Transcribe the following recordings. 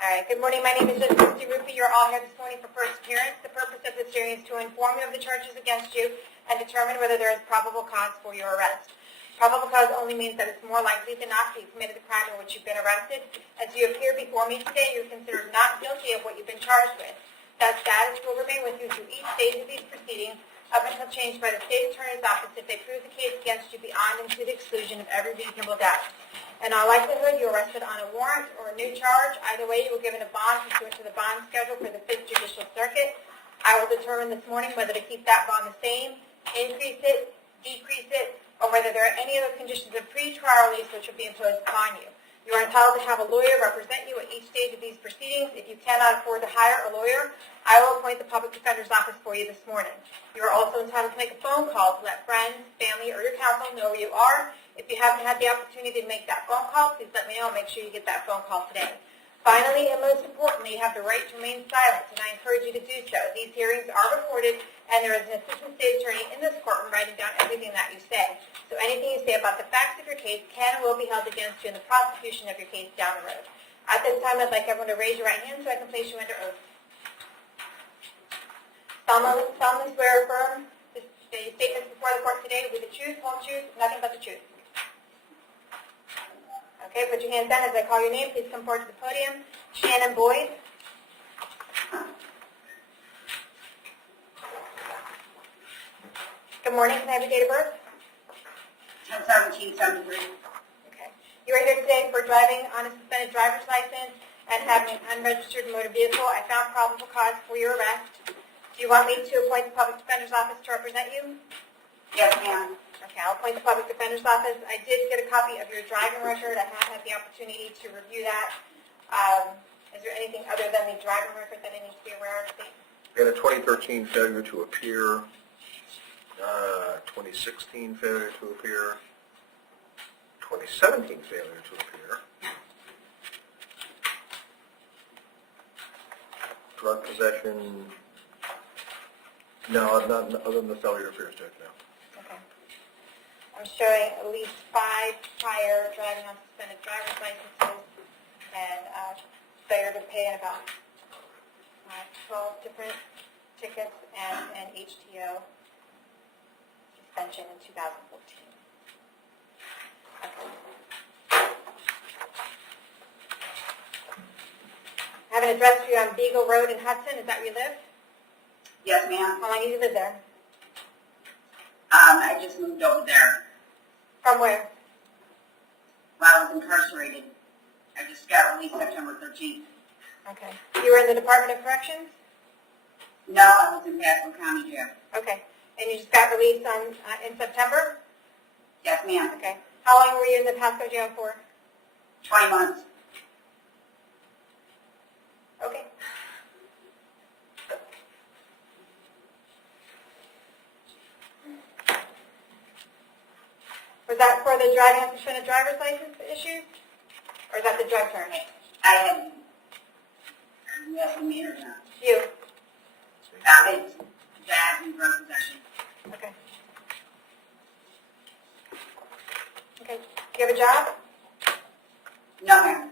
All right, good morning. My name is Christy Ruppe. You're all here this morning for first appearance. The purpose of this hearing is to inform you of the charges against you and determine whether there is probable cause for your arrest. Probable cause only means that it's more likely than not that you committed the crime in which you've been arrested. As you appear before me today, you're considered not guilty of what you've been charged with. That status will remain with you through each stage of these proceedings up until changed by the state attorney's office if they prove the case against you beyond and to the exclusion of every reasonable doubt. In all likelihood, you're arrested on a warrant or a new charge. Either way, you will given a bond pursuant to the bond schedule for the 5th Judicial Circuit. I will determine this morning whether to keep that bond the same, increase it, decrease it, or whether there are any other conditions of pre-trial release which will be imposed upon you. You are entitled to have a lawyer represent you at each stage of these proceedings. If you cannot afford to hire a lawyer, I will appoint the Public Defender's Office for you this morning. You are also entitled to make a phone call to let friends, family, or your counsel know where you are. If you haven't had the opportunity to make that phone call, please let me know and make sure you get that phone call today. Finally, and most importantly, you have the right to remain silent, and I encourage you to do so. These hearings are recorded, and there is an assistant state attorney in this courtroom writing down everything that you say. So anything you say about the facts of your case can and will be held against you in the prosecution of your case down the road. At this time, I'd like everyone to raise your right hand so I can place you under oath. Solemnly swear or affirm the statements before the court today will be the truth, whole truth, nothing but the truth. Okay, put your hands down as I call your name. Please come forward to the podium. Shannon Boyd. Good morning. Can I have your date of birth? 10/17/73. Okay. You are here today for driving on a suspended driver's license and having an unregistered motor vehicle. I found probable cause for your arrest. Do you want me to appoint the Public Defender's Office to represent you? Yes, ma'am. Okay, I'll appoint the Public Defender's Office. I did get a copy of your driving record. I have had the opportunity to review that. Is there anything other than the driving record that I need to be aware of? We had a 2013 failure to appear, 2016 failure to appear, 2017 failure to appear, drug possession, no, not other than the failure to appear, Judge, no. Okay. I'm showing at least 5 prior driving on suspended driver's licenses and failure to pay in about 12 different tickets and an HTO suspension in 2014. Okay. I have an address for you on Beagle Road in Hudson. Is that where you live? Yes, ma'am. How long have you lived there? I just moved over there From where? while I was incarcerated. I just got released September 13th. Okay. You were in the Department of Corrections? No, I was in Pasco County Jail. Okay. And you just got released in September? Yes, ma'am. Okay. How long were you in the Pasco jail for? 20 months. Okay. Was that for the driving on suspended driver's license issue? Or is that the drug charge? I had, you asking me or not? You. It's jazz and drug possession. Okay. Okay. Do you have a job? No, ma'am.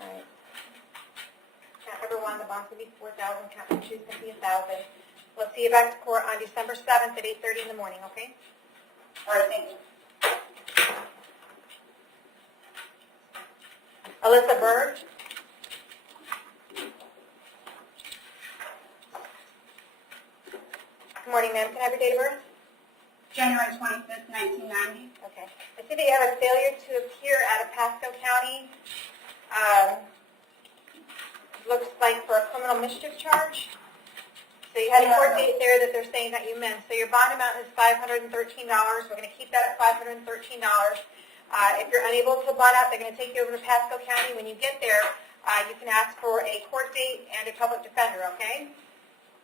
All right. Count number 1, the bond could be $4,000. Count number 2 could be $1,000. We'll see you back to court on December 7th at 8:30 in the morning, okay? All right, thank you. Alyssa Berg. Good morning, ma'am. Can I have your date of birth? January 25th, 1990. Okay. I see that you have a failure to appear out of Pasco County. Looks like for a criminal mischief charge. So you had a court date there that they're saying that you missed. So your bond amount is $513. We're going to keep that at $513. If you're unable to bond out, they're going to take you over to Pasco County. When you get there, you can ask for a court date and a public defender, okay?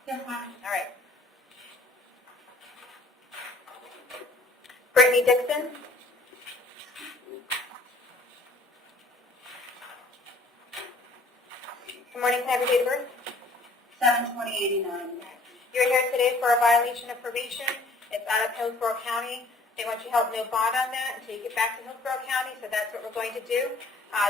Yes, ma'am. All right. Brittany Dixon. Good morning. Can I have your date of birth? 7/20/89. You're here today for a violation of probation. It's out of Hillsborough County. They want you held no bond on that until you get back to Hillsborough County, so that's what we're going to do.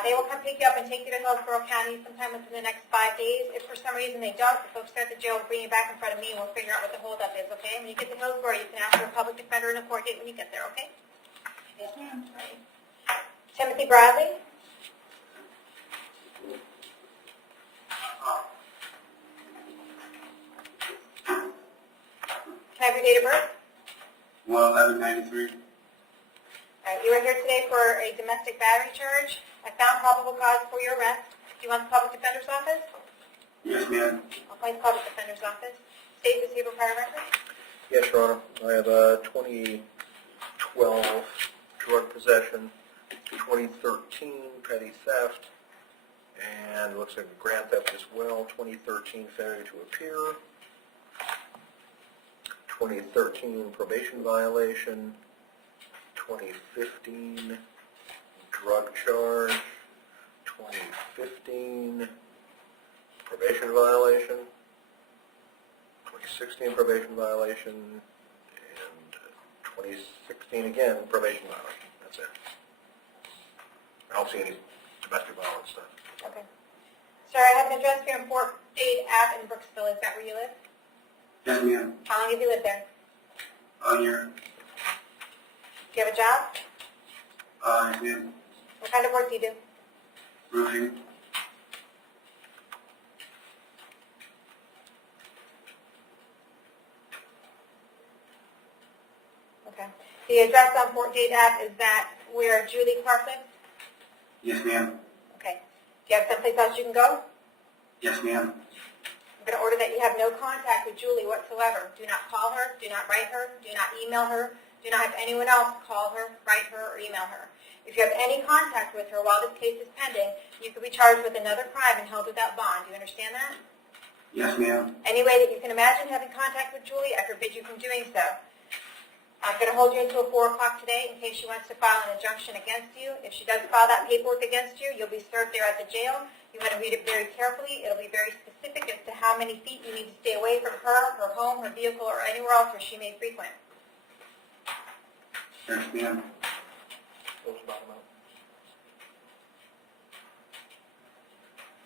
They will come pick you up and take you to Hillsborough County sometime within the next 5 days. If for some reason they don't, the folks there at the jail will bring you back in front of me and we'll figure out what the holdup is, okay? When you get to Hillsborough, you can ask for a public defender and a court date when you get there, okay? Yes, ma'am. Timothy Bradley? Can I have your date of birth? 1/11/93. You are here today for a domestic battery charge. I found probable cause for your arrest. Do you want the public defender's office? Yes, ma'am. I'll place the public defender's office. State the receiver prior record. Yes, Your Honor. I have a 2012 drug possession, 2013 petty theft, and it looks like a grand theft as well, 2013 failure to appear, 2013 probation violation, 2015 drug charge, 2015 probation violation, 2016 probation violation, and 2016 again probation violation. That's it. I don't see any domestic violence stuff. Okay. Sir, I have an address here in Fort Dade Ave in Brooksville. Is that where you live? Yes, ma'am. How long have you lived there? On your, Do you have a job? yes, ma'am. What kind of work do you do? Roofing. Okay. The address on Fort Dade Ave, is that where Julie Clark lives? Yes, ma'am. Okay. Do you have someplace else you can go? Yes, ma'am. I'm going to order that you have no contact with Julie whatsoever. Do not call her, do not write her, do not email her, do not have anyone else call her, write her, or email her. If you have any contact with her while this case is pending, you could be charged with another crime and held without bond. Do you understand that? Yes, ma'am. Any way that you can imagine having contact with Julie, I forbid you from doing so. I'm going to hold you until 4 o'clock today in case she wants to file an injunction against you. If she does file that paperwork against you, you'll be served there at the jail. You want to read it very carefully. It'll be very specific as to how many feet you need to stay away from her, her home, her vehicle, or anywhere else where she may frequent. Yes, ma'am. What was the bottom out?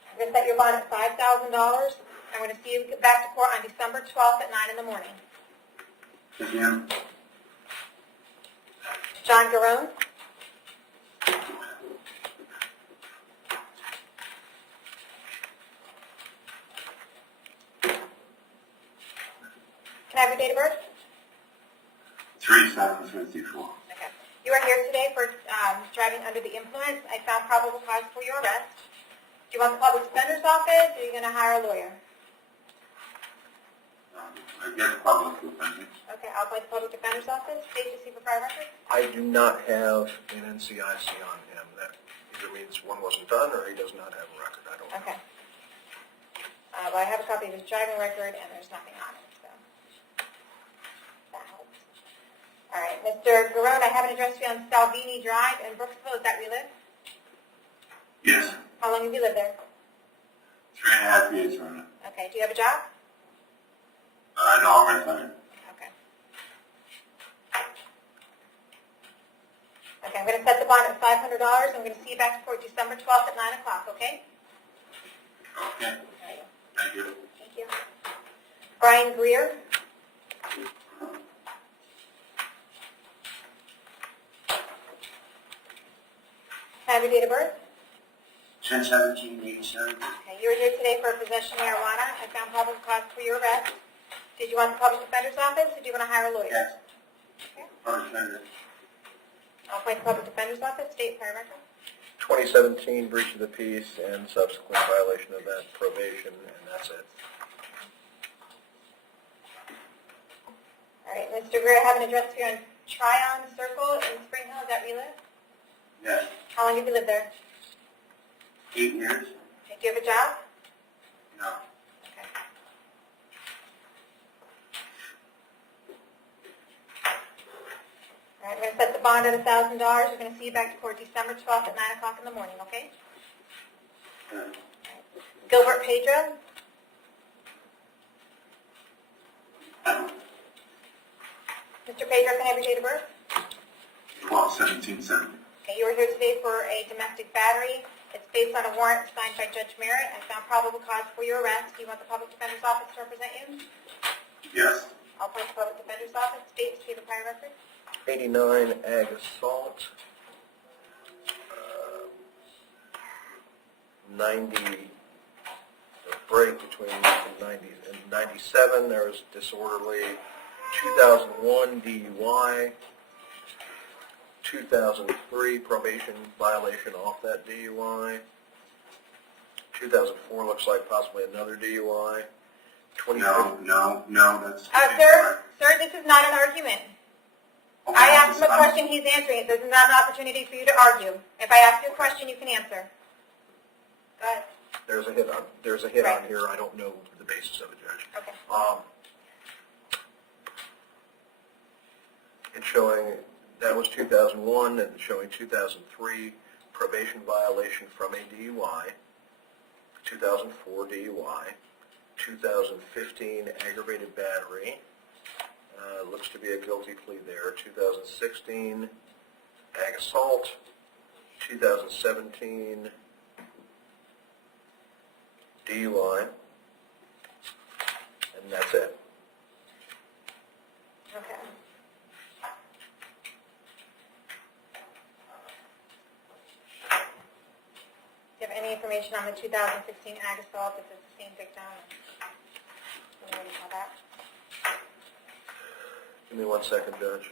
I'm going to set your bond at $5,000. I'm going to see you back to court on December 12th at 9 in the morning. Yes, ma'am. John Garone? Can I have your date of birth? 3/7/54. Okay. You are here today for driving under the influence. I found probable cause for your arrest. Do you want the public defender's office, or are you going to hire a lawyer? I guess public defender. Okay, I'll play the public defender's office. State the receiver prior record. I do not have an NCIC on him. That either means one wasn't done or he does not have a record. I don't know. Okay. Well, I have a copy of his driving record, and there's nothing on it, so that helps. All right, Mr. Garone, I have an address for you on Salvini Drive in Brooksville. Is that where you live? Yes. How long have you lived there? 3.5 years, Your Honor. Okay. Do you have a job? No, I'm retired. Okay. Okay, I'm going to set the bond at $500. I'm going to see you back to court December 12th at 9 o'clock, okay? Okay. All right. Thank you. Thank you. Brian Greer? Have your date of birth? 10/17/87. Okay, you were here today for possession of marijuana. I found probable cause for your arrest. Did you want the public defender's office, or do you want to hire a lawyer? Yes. Okay. Public defender. I'll appoint the public defender's office. State prior record. 2017 breach of the peace and subsequent violation of that probation, and that's it. All right, Mr. Greer, I have an address here on Tryon Circle in Spring Hill. Is that where you live? Yes. How long have you lived there? 8 years? Okay, do you have a job? No. Okay. All right, we're going to set the bond at $1,000. We're going to see you back to court December 12th at 9 o'clock in the morning, okay? Gilbert Pedro? Mr. Pedro, can I have your date of birth? 12/17/70. Okay, Okay, you are here today for a domestic battery. It's based on a warrant signed by Judge Merritt. I found probable cause for your arrest. Do you want the Public Defender's Office to represent you? Yes. I'll appoint the Public Defender's Office. State, street, or prior record. 89 ag assault. 90, the break between 90 and 97, there was disorderly. 2001 DUI. 2003 probation violation off that DUI. 2004 looks like possibly another DUI. No, that's... Sir, this is not an argument. Okay, I asked him a question, he's answering it. This is not an opportunity for you to argue. If I ask you a question, you can answer. Go ahead. There's a hit on Right. here. I don't know the basis of it, Judge. Okay. It's showing that was 2001, and it's showing 2003 probation violation from a DUI, 2004 DUI, 2015 aggravated battery. Looks to be a guilty plea there. 2016 ag assault, 2017 DUI, and that's it. Okay. Do you have any information on the 2016 ag assault? If it's the same victim? We already saw that. Give me 1 second, Judge.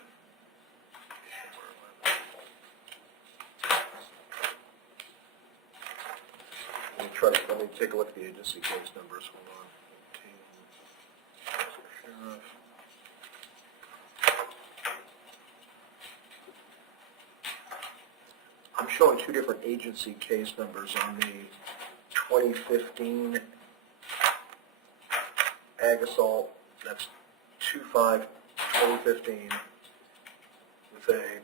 Let me take a look at the agency case numbers. Hold on. 15. Sheriff. I'm showing two different agency case numbers on the 2015 ag assault. That's 2/5/2015 with a,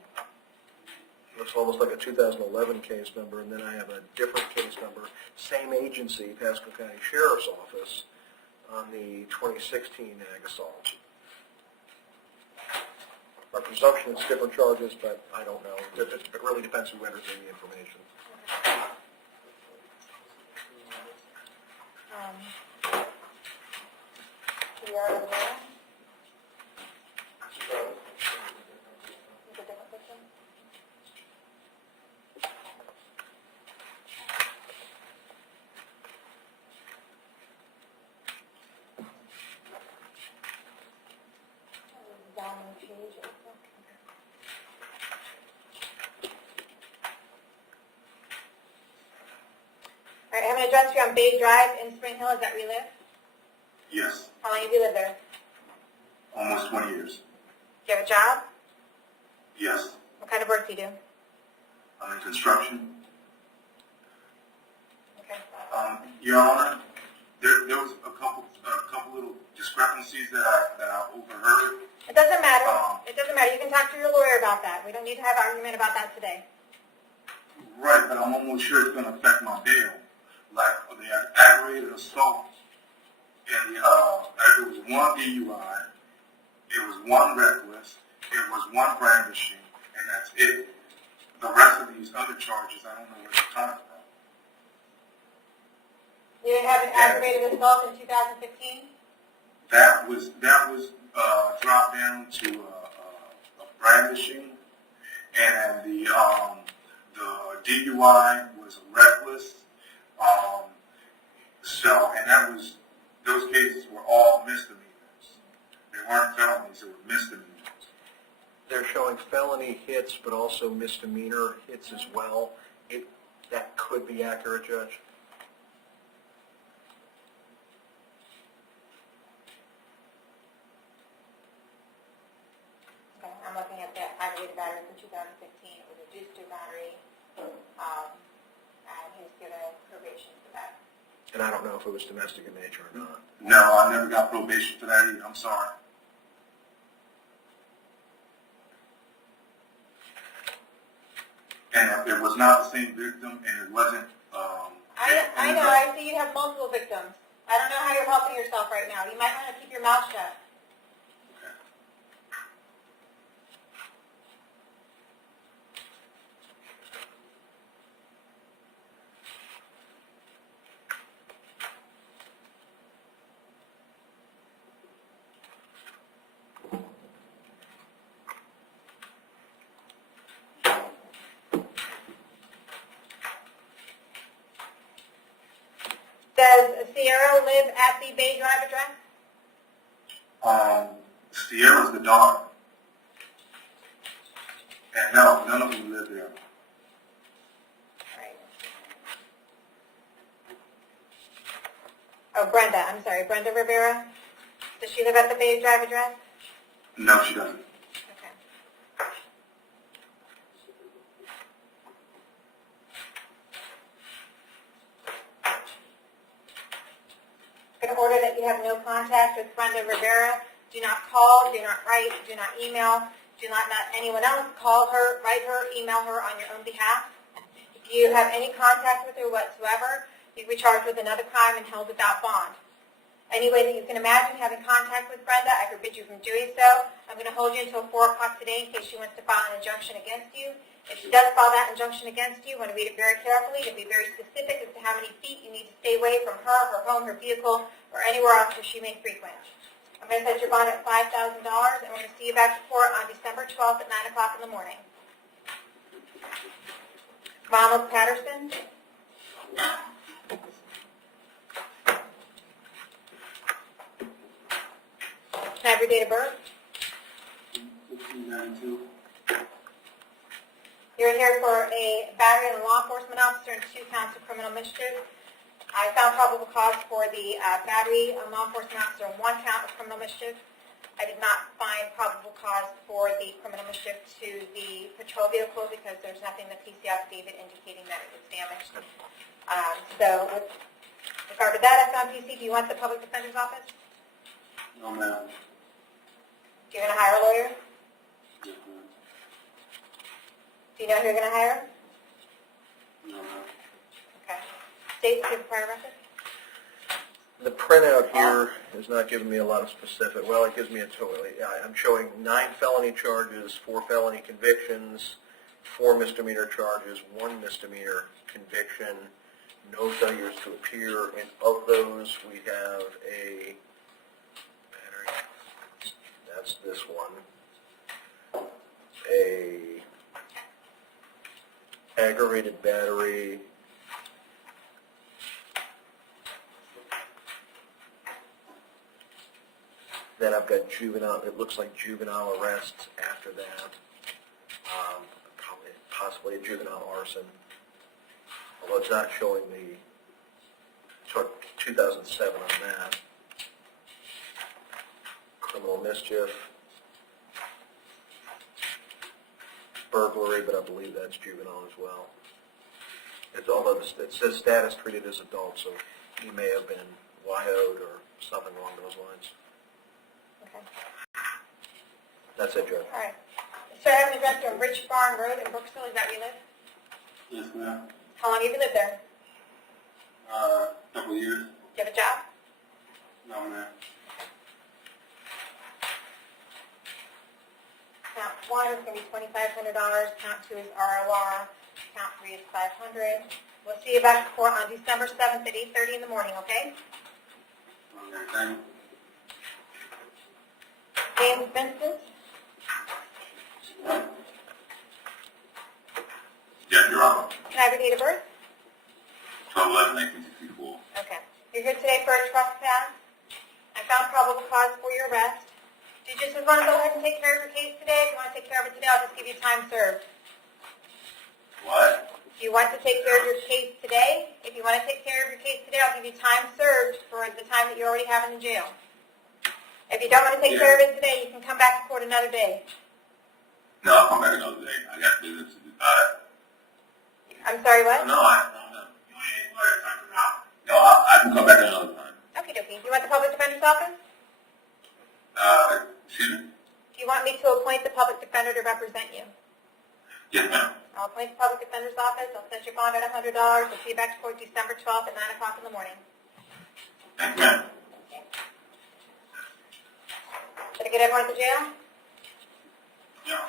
looks almost like a 2011 case number, and then I have a different case number, same agency, Pasco County Sheriff's Office, on the 2016 ag assault. Our presumption is different charges, but I don't know. It really depends who enters in the information. We are over there. Is it a different victim? Diamond page, okay. All right, I have an address here on Bay Drive in Spring Hill. Is that where you live? Yes, How long have you lived there? almost 20 years. Do you have a job? Yes, What kind of work do you do? I'm in construction. Okay. Your Honor, there was a couple little discrepancies that I overheard. It doesn't matter. It doesn't matter. You can talk to your lawyer about that. We don't need to have an argument about that today. Right, but I'm almost sure it's going to affect my bail. Like the aggravated assault, and it was one DUI, it was one reckless, it was one brandishing, and that's it. The rest of these other charges, I don't know where they're coming from. You didn't have an aggravated assault in 2015? That was dropped down to a brandishing, and the DUI was reckless. And those cases were all misdemeanors. They weren't felonies; they were misdemeanors. They're showing felony hits, but also misdemeanor hits as well. That could be accurate, Judge. Okay, I'm looking at the aggravated battery from 2015. It was reduced to battery, and he was given probation for that. And I don't know if it was domestic in nature or not. No, I never got probation for that either. I'm sorry. And if it was not the same victim, and it wasn't... I know. I see you have multiple victims. I don't know how you're helping yourself right now. You might want to keep your mouth shut. Does Sierra live at the Bay Drive address? Sierra's the daughter. And no, none of them live there. Right. Oh, Brenda, I'm sorry, Brenda Rivera. Does she live at the Bay Drive address? No, she doesn't. Okay. I'm going to order that you have no contact with Brenda Rivera. Do not call, do not write, do not email, do not let anyone else call her, write her, email her on your own behalf. If you have any contact with her whatsoever, you'll be charged with another crime and held without bond. Any way that you can imagine having contact with Brenda, I forbid you from doing so. I'm going to hold you until 4 o'clock today in case she wants to file an injunction against you. If she does file that injunction against you, you want to read it very carefully and be very specific as to how many feet you need to stay away from her, her home, her vehicle, or anywhere else where she may frequent. I'm going to set your bond at $5,000, and we're going to see you back to court on December 12th at 9 o'clock in the morning. Ronald Patterson. Can I have your date of birth? 1592. You're here for a battery on a law enforcement officer and 2 counts of criminal mischief. I found probable cause for the battery on law enforcement officer and 1 count of criminal mischief. I did not find probable cause for the criminal mischief to the patrol vehicle because there's nothing in the PC affidavit indicating that it was damaged. So with regard to that, I found PC. Do you want the public defender's office? No, ma'am. You're going to hire a lawyer? Yes, ma'am. Do you know who you're going to hire? No, ma'am. Okay. State the prior record? The printout here is not giving me a lot of specific. Well, it gives me a total. I'm showing 9 felony charges, 4 felony convictions, 4 misdemeanor charges, 1 misdemeanor conviction, no failures to appear, and of those we have a battery. That's this one. A aggravated battery. Then I've got juvenile, it looks like juvenile arrests after that. Probably, possibly a juvenile arson. Although it's not showing the 2007 on that. Criminal mischief. Burglary, but I believe that's juvenile as well. Although it says status treated as adult, so he may have been YO'd or something along those lines. Okay. That's it, Judge. All right. Sir, I have an address on Rich Farm Road in Brooksville. Is that where you live? Yes, ma'am. How long have you lived there? Couple of years. Do you have a job? No, ma'am. Count 1 is going to be $2,500. Count 2 is ROR. Count 3 is $500. We'll see you back at court on December 7th at 8:30 in the morning, okay? Okay, thank you. James Vincent. Yes, Your Honor. Can I have your date of birth? 12/11/1964. Okay. You're here today for a trespass. I found probable cause for your arrest. Do you just want to go ahead and take care of your case today? If you want to take care of it today, I'll just give you time served. What? Do you want to take care of your case today? If you want to take care of your case today, I'll give you time served for the time that you already have in the jail. If you don't want to take care of it today, you can come back to court another day. No, I'll come back another day. I got business to do. I'm sorry, what? No, I can come back another time. Okay, dokie. Do you want the public defender's office? Excuse me? Do you want me to appoint the public defender to represent you? Yes, ma'am. I'll appoint the public defender's office. I'll set your bond at $100. We'll see you back to court December 12th at 9 o'clock in the morning. Thank you, ma'am. Did I get everyone to jail? Yeah.